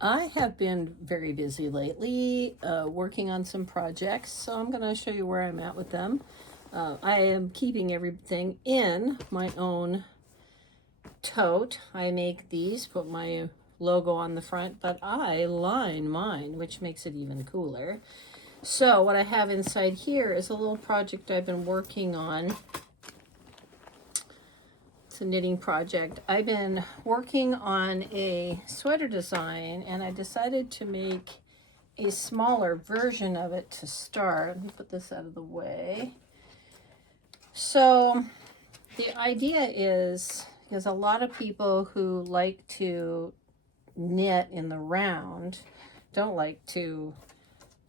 I have been very busy lately working on some projects, so I'm going to show you where I'm at with them. I am keeping everything in my own tote. I make these, put my logo on the front, but I line mine, which makes it even cooler. So what I have inside here is a little project I've been working on. It's a knitting project. I've been working on a sweater design, and I decided to make a smaller version of it to start. Let me put this out of the way. So the idea is, because a lot of people who like to knit in the round don't like to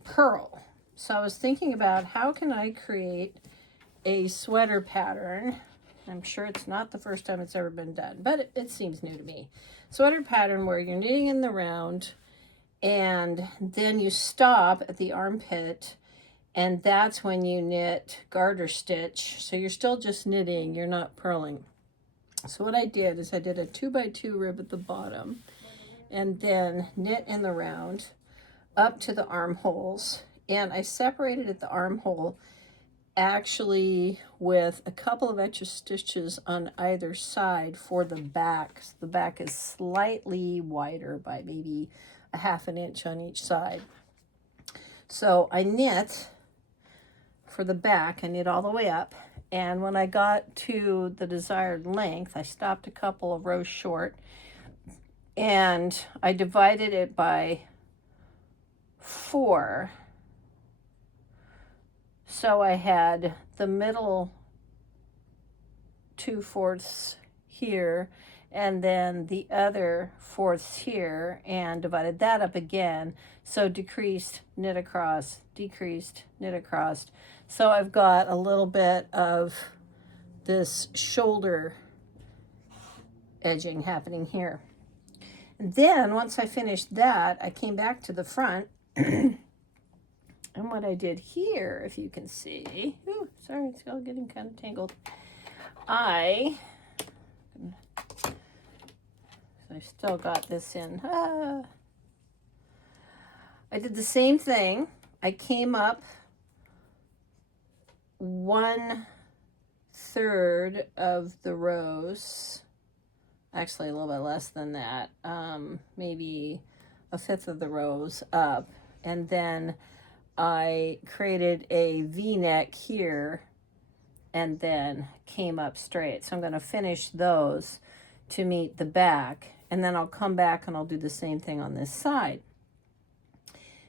purl. So I was thinking about how can I create a sweater pattern. I'm sure it's not the first time it's ever been done, but it seems new to me. Sweater pattern where you're knitting in the round and then you stop at the armpit, and that's when you knit garter stitch. So you're still just knitting, you're not purling. So what I did is I did a 2x2 rib at the bottom and then knit in the round up to the armholes, and I separated at the armhole actually with a couple of extra stitches on either side for the back. So the back is slightly wider by maybe a half an inch on each side. So I knit for the back, I knit all the way up, and when I got to the desired length, I stopped a couple of rows short and I divided it by 4. So I had the middle 2/4 here and then the other 4ths here, and divided that up again. So decreased, knit across, decreased, knit across. So I've got a little bit of this shoulder edging happening here. And then once I finished that, I came back to the front. And what I did here, if you can see, sorry, it's all getting kind of tangled. I still got this in. I did the same thing. I came up 1/3 of the rows, actually a little bit less than that, maybe 1/5 of the rows up, and then I created a V-neck here and then came up straight. So I'm going to finish those to meet the back, and then I'll come back and I'll do the same thing on this side.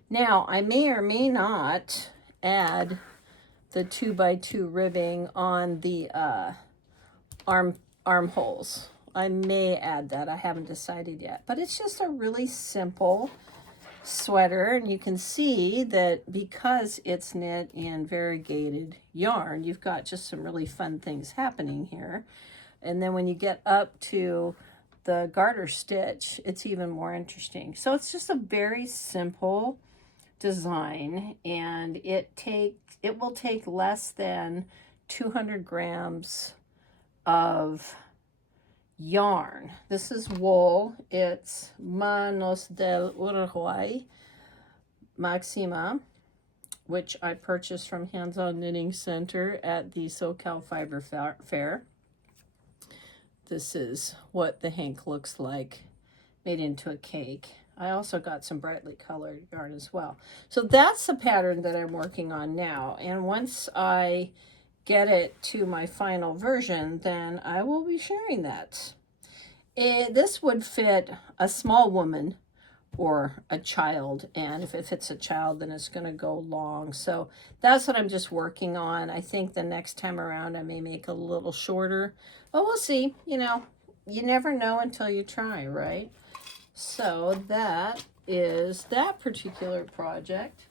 Now I may or may not add the 2x2 ribbing on the armholes. I may add that. I haven't decided yet, but it's just a really simple sweater, and you can see that because it's knit in variegated yarn, you've got just some really fun things happening here. And then when you get up to the garter stitch, it's even more interesting. So it's just a very simple design, and it will take less than 200 grams of yarn. This is wool. It's Manos Del Uruguay Maxima, which I purchased from Hands On Knitting Center at the SoCal Fiber Fair. This is what the hank looks like, made into a cake. I also got some brightly colored yarn as well. So that's the pattern that I'm working on now. And once I get it to my final version, then I will be sharing that. This would fit a small woman or a child, and if it fits a child, then it's going to go long. So that's what I'm just working on. I think the next time around I may make a little shorter, but we'll see. You never know until you try, right? So that is that particular project.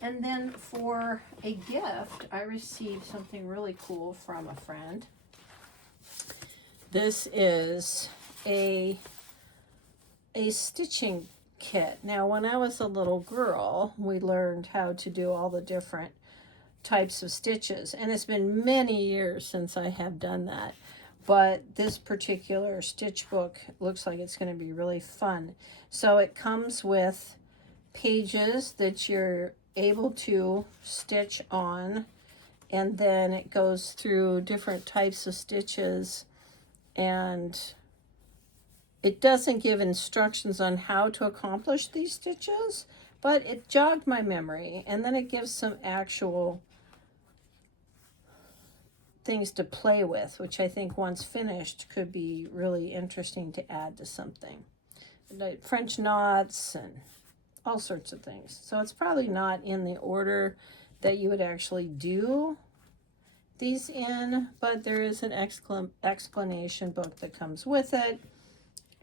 And then for a gift, I received something really cool from a friend. This is a stitching kit. Now, when I was a little girl, we learned how to do all the different types of stitches, and it's been many years since I have done that. but this particular stitch book looks like it's going to be really fun. So it comes with pages that you're able to stitch on, and then it goes through different types of stitches, and it doesn't give instructions on how to accomplish these stitches, but it jogged my memory, and then it gives some actual things to play with, which I think once finished could be really interesting to add to something. Like French knots and all sorts of things. So it's probably not in the order that you would actually do these in, but there is an explanation book that comes with it,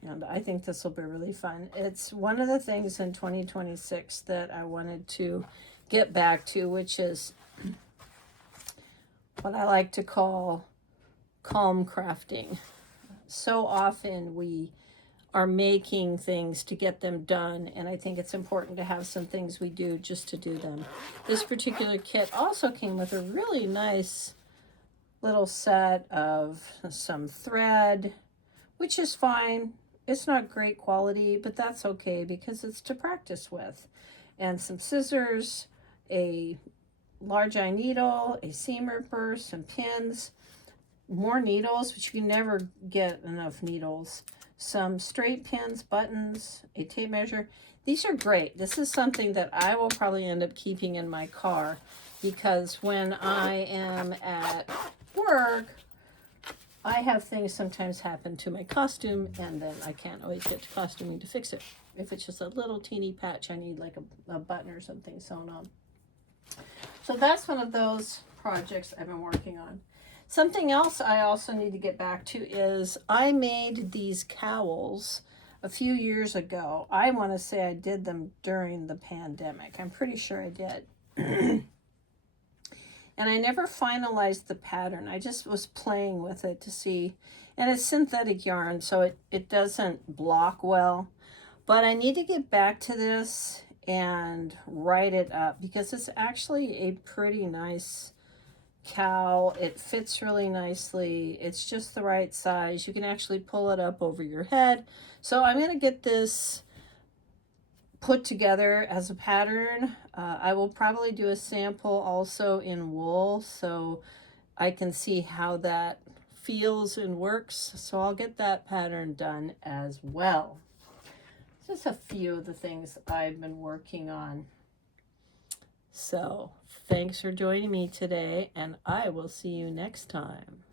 and I think this will be really fun. It's one of the things in 2026 that I wanted to get back to, which is what I like to call calm crafting. So often we are making things to get them done, and I think it's important to have some things we do just to do them. This particular kit also came with a really nice little set of some thread, which is fine. It's not great quality, but that's okay because it's to practice with. And some scissors, a large eye needle, a seam ripper, some pins, more needles, which you can never get enough needles, some straight pins, buttons, a tape measure. These are great. This is something that I will probably end up keeping in my car, because when I am at work, I have things sometimes happen to my costume, and then I can't always get to costuming to fix it. If it's just a little teeny patch, I need like a button or something sewn on. So that's one of those projects I've been working on. Something else I also need to get back to is I made these cowls a few years ago. I want to say I did them during the pandemic. I'm pretty sure I did. And I never finalized the pattern. I just was playing with it to see. And it's synthetic yarn, so it doesn't block well. But I need to get back to this and write it up, because it's actually a pretty nice cowl. It fits really nicely. It's just the right size. You can actually pull it up over your head. So I'm going to get this put together as a pattern. I will probably do a sample also in wool, so I can see how that feels and works. So I'll get that pattern done as well. Just a few of the things I've been working on. So thanks for joining me today, and I will see you next time.